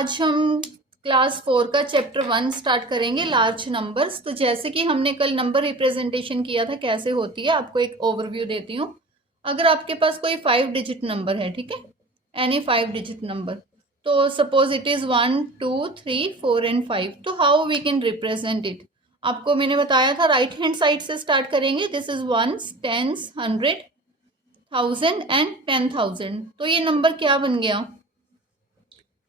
आज हम क्लास 4 का चैप्टर 1 स्टार्ट करेंगे, लार्ज नंबर्स। तो जैसे कि हमने कल नंबर रिप्रेजेंटेशन किया था कैसे होती है, आपको एक ओवरव्यू देती हूँ। अगर आपके पास कोई 5 डिजिट नंबर है, ठीक है, एनी 5 डिजिट नंबर, तो सपोज इट इज 1 2 3 4 एंड 5, तो how we can represent it. आपको मैंने बताया था राइट हैंड साइड से स्टार्ट करेंगे। This is ones, tens, 100, 1000 and 10,000। तो ये नंबर क्या बन गया?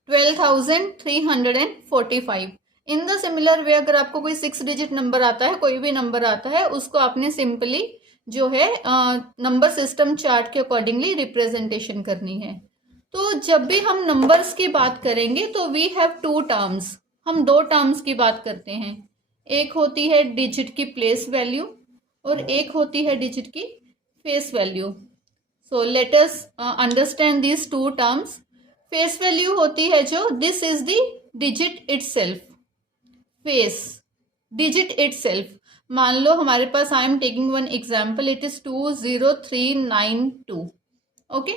12,345। इन द सिमिलर वे अगर आपको कोई 6 डिजिट नंबर आता है, कोई भी नंबर आता है, उसको आपने सिंपली जो है नंबर सिस्टम चार्ट के अकॉर्डिंगली रिप्रेजेंटेशन करनी है। तो जब भी हम नंबर्स की बात करेंगे तो वी हैव टू टर्म्स, हम दो टर्म्स की बात करते हैं। एक होती है डिजिट की प्लेस वैल्यू और एक होती है डिजिट की face value. So let us understand these two terms. Face value होती है जो this is the digit itself, face digit itself. मान लो हमारे पास, I am taking one example, it is 20392। Okay,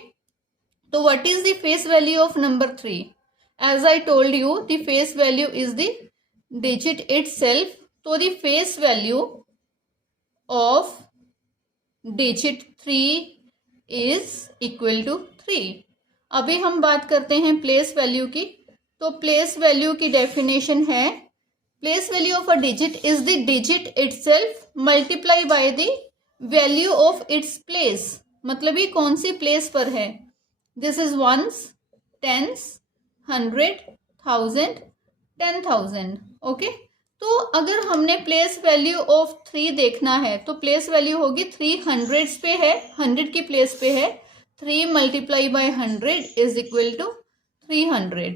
तो what is the face value of number 3? As I told you, the face value is the digit itself. तो the face value of digit 3 is equal to 3। अभी हम बात करते हैं place value की। तो place value की डेफिनेशन है, place value of a digit is the digit itself multiply by the value of its place. मतलब ये कौन सी प्लेस पर है? This is ones, tens, 100, 1000, 10,000। Okay, तो अगर हमने प्लेस वैल्यू ऑफ 3 देखना है तो प्लेस वैल्यू होगी 300 पे है, 100 की प्लेस पे है। 3 multiplied by 100 is equal to 300.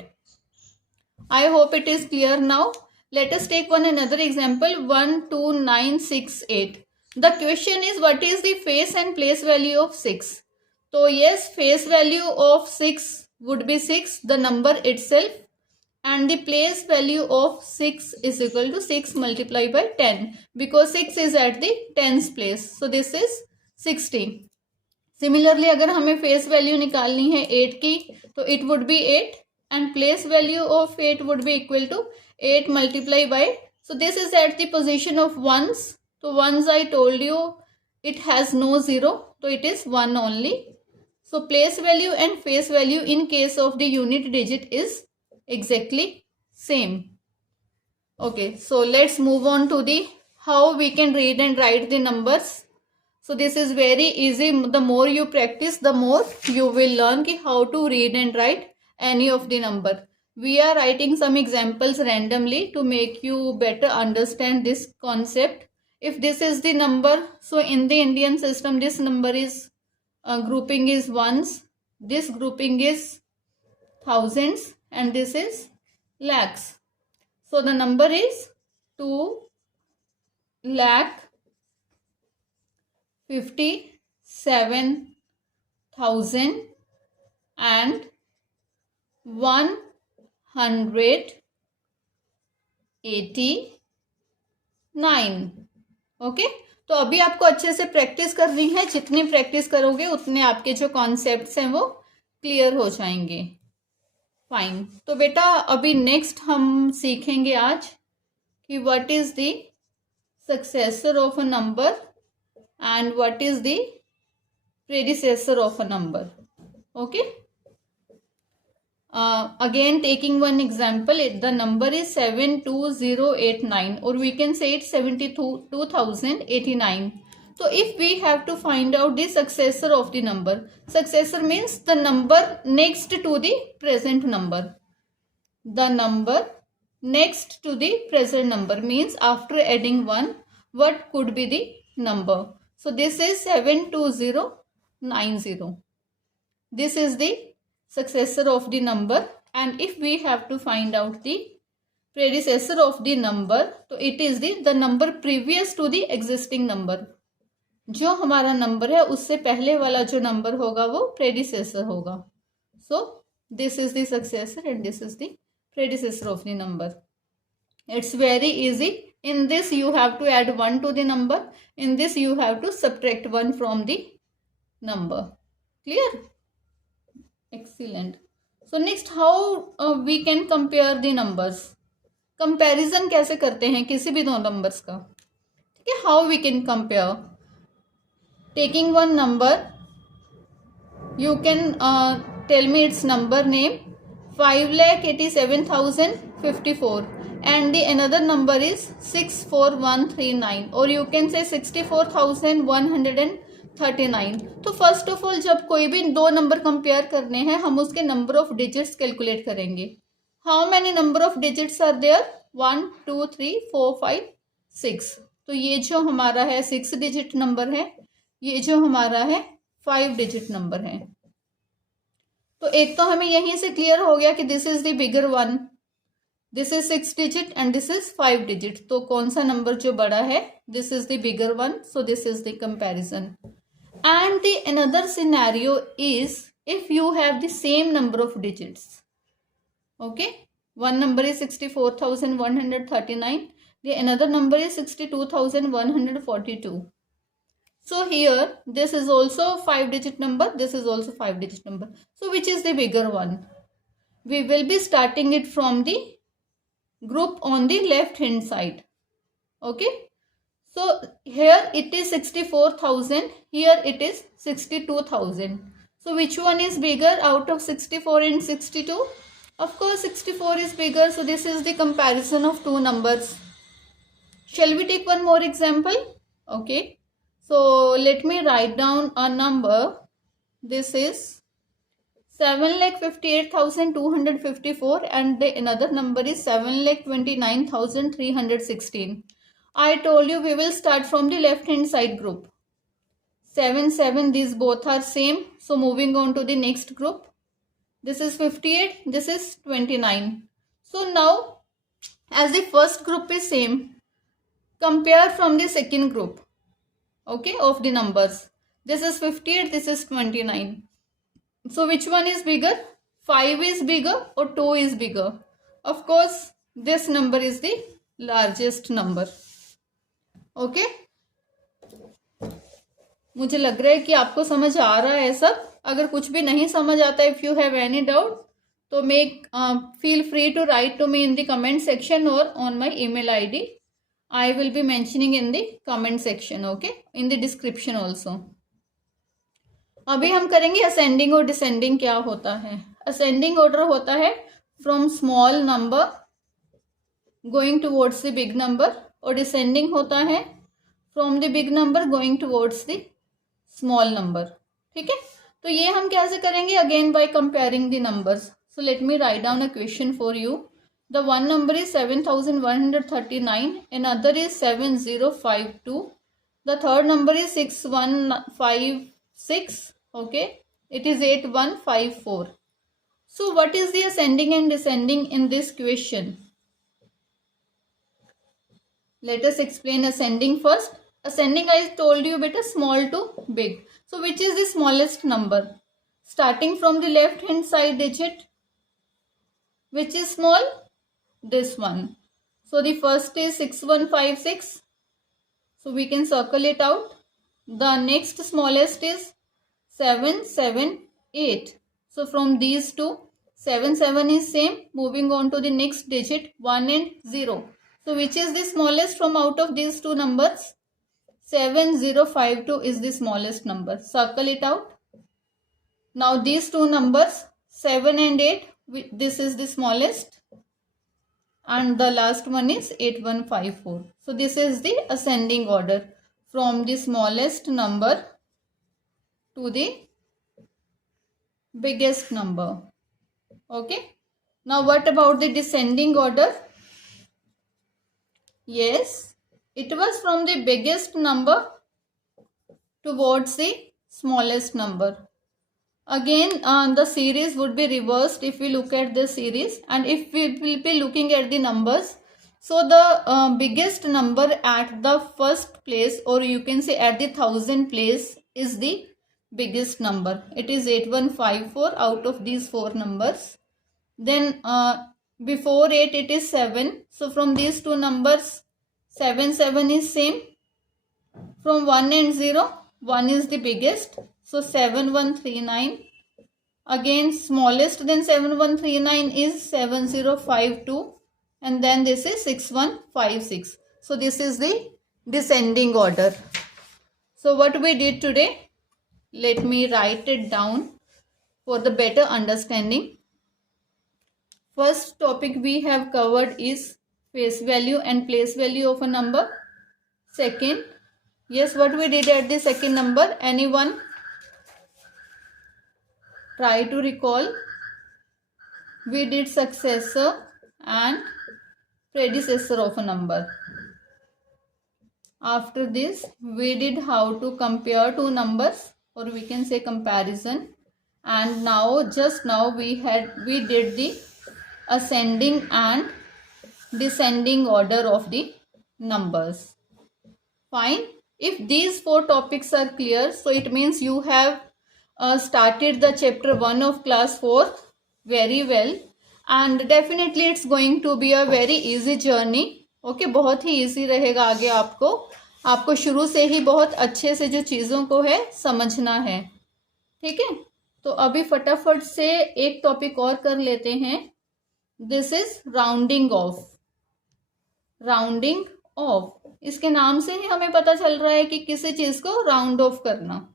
I hope it is clear now. Let us take one another example, 12968. The question is, what is the face and place value of 6? So yes, face value of 6 would be 6, the number itself, and the place value of 6 is equal to 6 multiplied by 10, because 6 is at the tens place. So this is 60. Similarly अगर हमें face value निकालनी है 8 की, तो it would be 8 and place value of 8 would be equal to 8 multiply by, so this is at the position of ones. तो ones I told you it has no zero, तो it is 1 only. So place value and face value in case of the unit digit is exactly same. Okay, so let's move on to the how we can read and write the numbers. So this is very easy. The more you practice, the more you will learn how to read and write any of the number. We are writing some examples randomly to make you better understand this concept. If this is the number, so in the Indian system, this number is grouping is ones, this grouping is thousands, and this is lakhs. So the number is 2 lakh 57,000 and 189. ओके, तो अभी आपको अच्छे से प्रैक्टिस करनी है। जितनी प्रैक्टिस करोगे उतने आपके जो कॉन्सेप्ट्स हैं वो क्लियर हो जाएंगे। फाइन, तो बेटा अभी नेक्स्ट हम सीखेंगे आज कि what is the successor of a number and what is the predecessor of a number. Okay, again taking one example, the number is 72089, or we can say it 72,089. So if we have to find out the successor of the number, successor means the number next to the present number. The number next to the present number means after adding 1, what could be the number? So this is 72090. This is the successor of the number, and if we have to find out the predecessor of the number, तो it is the number previous to the existing number. जो हमारा नंबर है उससे पहले वाला जो नंबर होगा वो predecessor होगा. So this is the successor and this is the predecessor of the number. It's very easy. In this you have to add 1 to the number. In this you have to subtract 1 from the number. Clear? Excellent. So next how we can compare the numbers. Comparison कैसे करते हैं किसी भी दो नंबर्स का. ठीक है, how we can compare. Taking one number, you can tell me its number name. 5,87,054 and the another number is 64139 or you can say 64,139. तो फर्स्ट ऑफ ऑल जब कोई भी दो नंबर कंपेयर करने हैं हम उसके नंबर ऑफ डिजिट्स कैलकुलेट करेंगे. How many number of digits are there? 1 2 3 4 5 6. तो ये जो हमारा है 6 डिजिट नंबर है, ये जो हमारा है 5 डिजिट नंबर है. तो एक तो हमें यहीं से क्लियर हो गया कि this is the bigger one, this is 6 digit and this is 5 डिजिट. तो कौन सा नंबर जो बड़ा है? This is the bigger one. So this is the comparison. And the another scenario is if you have the same number of digits. Okay, one number is 64,139, the another number is 62,142. So here this is also 5 digit number, this is also 5 digit number. So which is the bigger one? We will be starting it from the group on the left hand side. Okay, so here it is 64,000, here it is 62,000. So which one is bigger out of 64 and 62? Of course 64 is bigger. So this is the comparison of two numbers. Shall we take one more example? Okay, so let me write down a number. This is 7,58,254 and the another number is 7,29,316. I told you we will start from the left hand side group. 7 7, these both are same. So moving on to the next group. This is 58, this is 29. So now as the first group is same, compare from the second group, okay, of the numbers. This is 58, this is 29. So which one is bigger? 5 is bigger or 2 is bigger? Of course this number is the largest number. Okay, मुझे लग रहा है कि आपको समझ आ रहा है सब. अगर कुछ भी नहीं समझ आता, if you have any doubt, तो make feel free to write to me in the comment section और on my email ID. I will be mentioning in the comment section, okay, in the description also. अभी हम करेंगे असेंडिंग और डिसेंडिंग. क्या होता है? Ascending order होता है from small number going towards the big number, और डिसेंडिंग होता है from the big number going towards the small number. ठीक है, तो ये हम कैसे करेंगे? Again by comparing the numbers. So let me write down a question for you. The one number is 7,139, another is 7052, the third number is 6156. Okay, it is 8154. So what is the ascending and descending in this question? Let us explain ascending first. Ascending, I told you beta, small to big. So which is the smallest number? Starting from the left hand side digit, which is small? This one. So the first is 6156. So we can circle it out. The next smallest is 778. So from these two, 7 7 is same. Moving on to the next digit, 1 and 0. So which is the smallest from out of these two numbers? 7052 is the smallest number. Circle it out. Now these two numbers, 7 and 8, this is the smallest, and the last one is 8154. So this is the ascending order from the smallest number to the biggest number. Okay, now what about the descending order? Yes, it was from the biggest number towards the smallest number. Again the series would be reversed if we look at the series, and if we will be looking at the numbers, so the biggest number at the first place, or you can say at the 1000 place, is the biggest number. It is 8154 out of these four numbers. Then before 8 it is 7. So from these two numbers, 7 7 is same. From 1 and 0, 1 is the biggest. So 7139. Again, smallest than 7139 is 7052, and then this is 6156. So this is the descending order. So what we did today, let me write it down for the better understanding. First topic we have covered is face value and place value of a number. Second, yes, what we did at the second number, anyone try to recall? We did successor and predecessor of a number. After this, we did how to compare two numbers, or we can say comparison. And now, just now we did the ascending and descending order of the numbers. Fine. If these four topics are clear, so it means you have started the chapter 1 of class 4 very well, and definitely it's going to be a very easy journey. Okay बहुत ही इजी रहेगा आगे आपको शुरू से ही बहुत अच्छे से जो चीज़ों को है समझना है. ठीक है, तो अभी फटाफट से एक टॉपिक और कर लेते हैं. This is rounding off. Rounding off, इसके नाम से ही हमें पता चल रहा है कि किसी चीज को राउंड ऑफ करना.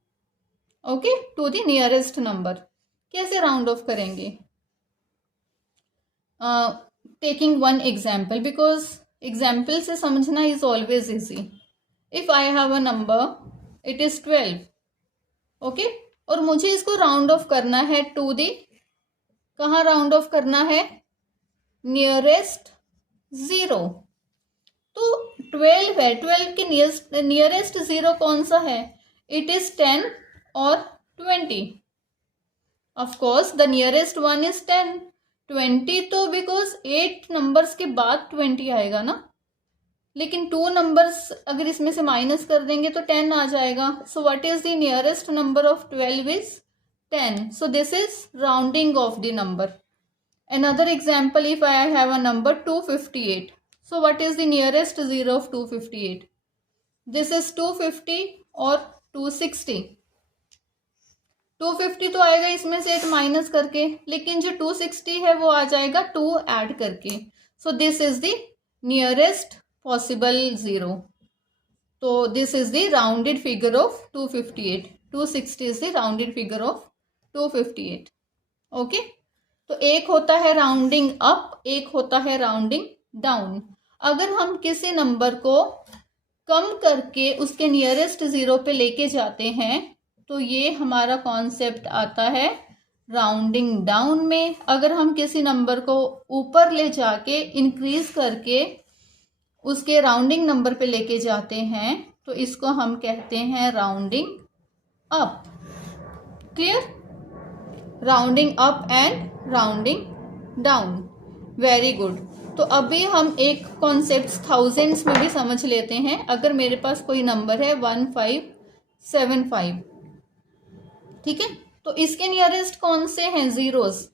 Okay, to the nearest number. कैसे राउंड ऑफ करेंगे? Taking one example, because example से समझना is always easy. If I have a number, it is 12. Okay, और मुझे इसको राउंड ऑफ करना है टू दी, कहाँ राउंड ऑफ करना है? नियरेस्ट 0. तो 12 है, 12 के नियरेस्ट 0 कौन सा है? इट इज 10 और 20. Of course the nearest one is 10. 20 तो बिकॉज 8 नंबर्स के बाद 20 आएगा ना, लेकिन 2 नंबर्स अगर इसमें से माइनस कर देंगे तो 10 आ जाएगा. So what is the nearest number of 12 इज 10. So this is rounding off the number. Another example, if I have a number 258. So what is the nearest 0 of 258? This is 250 or 260. 250 तो आएगा इसमें से 8 माइनस करके, लेकिन जो 260 है वो आ जाएगा 2 ऐड करके. So this is the nearest possible 0. तो this is the rounded figure of 258. 260 is the rounded figure of 258. Okay? तो एक होता है राउंडिंग अप, एक होता है राउंडिंग डाउन. अगर हम किसी नंबर को कम करके उसके नियरेस्ट 0 पे लेके जाते हैं तो ये हमारा कॉन्सेप्ट आता है राउंडिंग डाउन में. अगर हम किसी नंबर को ऊपर ले जाके इंक्रीज करके उसके राउंडिंग नंबर पे लेके जाते हैं तो इसको हम कहते हैं rounding up. Clear? Rounding up and rounding down. Very good. तो अभी हम एक कॉन्सेप्ट थाउजेंड्स में भी समझ लेते हैं. अगर मेरे पास कोई नंबर है 1575, ठीक है, तो इसके नियरेस्ट कौन से हैं? Zeros.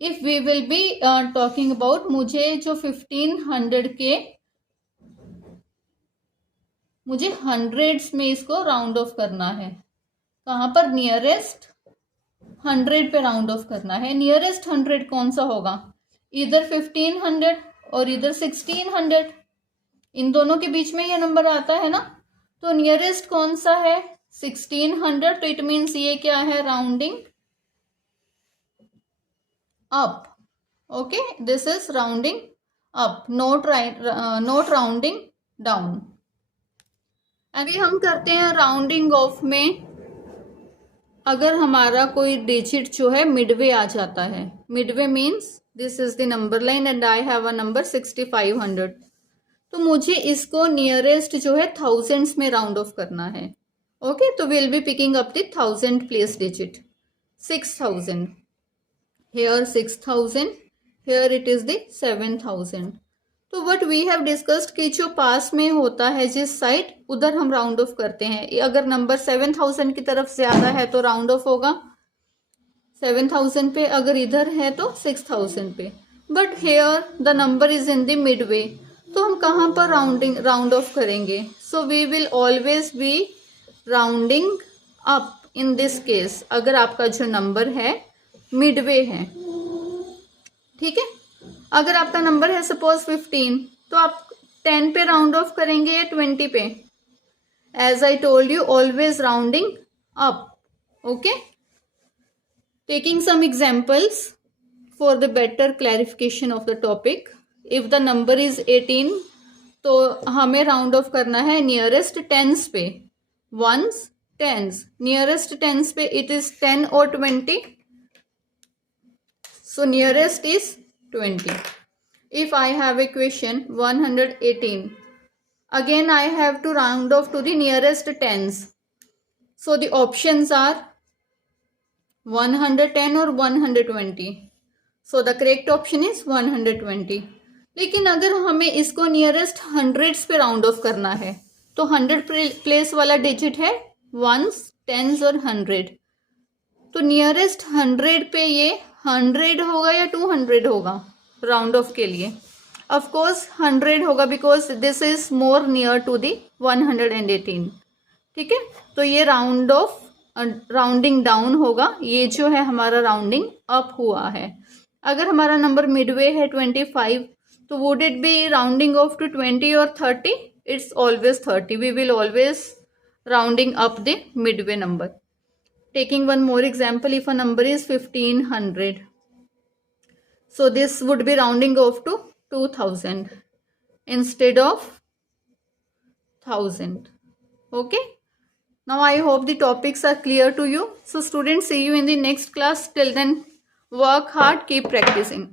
If we will be talking about, मुझे जो 1500 के, मुझे हंड्रेड्स में इसको राउंड ऑफ करना है. कहाँ पर? नियरेस्ट 100 पे राउंड ऑफ करना है. नियरेस्ट 100 कौन सा होगा? इधर 1500 और इधर 1600. इन दोनों के बीच में ये नंबर आता है ना, तो नियरेस्ट कौन सा है? 1600. तो इट मीन्स ये क्या है? Rounding up. Okay, this is rounding up, not rounding down. अभी हम करते हैं राउंडिंग ऑफ में. अगर हमारा कोई डिजिट जो है मिडवे आ जाता है, Midway means this is the number line and I have a number 6500, तो मुझे इसको नियरेस्ट जो है थाउजेंड्स में राउंड ऑफ करना है. ओके, तो will be picking up the 1000 place digit. 6000, here 6000, here it is the 7000. तो व्हाट वी हैव डिस्कस्ड कि जो पास में होता है जिस साइड, उधर हम राउंड ऑफ करते हैं. अगर नंबर 7000 की तरफ ज्यादा है तो राउंड ऑफ होगा 7000 पे, अगर इधर है तो 6000 पे. But here the number is in the mid way, तो हम कहाँ पर राउंड ऑफ करेंगे? So we will always be rounding up in this case. अगर आपका जो नंबर है मिडवे है, ठीक है। अगर आपका नंबर है सपोज 15, तो आप 10 पे राउंड ऑफ करेंगे या 20 पे? As I told you, always rounding up, okay. Taking some examples for the better clarification of the topic. If the number is 18, तो हमें राउंड ऑफ करना है नियरेस्ट टेंस पे, वंस टेंस, नियरेस्ट टेंस पे it is 10 और 20, so nearest is 20. If I have equation 118, again I have to round off to the nearest tens, so the options are 110 or 120, so the correct option is 120. लेकिन अगर हमें इसको nearest hundreds पे round off करना है, तो 100 प्लेस वाला डिजिट है वंस, टेंस और 100, तो नियरेस्ट 100 पे ये 100 होगा या 200 होगा राउंड ऑफ के लिए? ऑफ कोर्स 100 होगा, because this is more near to the 118, ठीक है। तो ये राउंड ऑफ, राउंडिंग डाउन होगा, ये जो है हमारा राउंडिंग अप हुआ है। अगर हमारा नंबर मिडवे है 25, तो would it be rounding off to 20 और 30? It's always 30, we will always rounding up the midway number. Taking one more example, if a number is 1500, so this would be rounding off to 2000 instead of 1000, okay. Now I hope the topics are clear to you. So students, see you in the next class. Till then, work hard, keep practicing.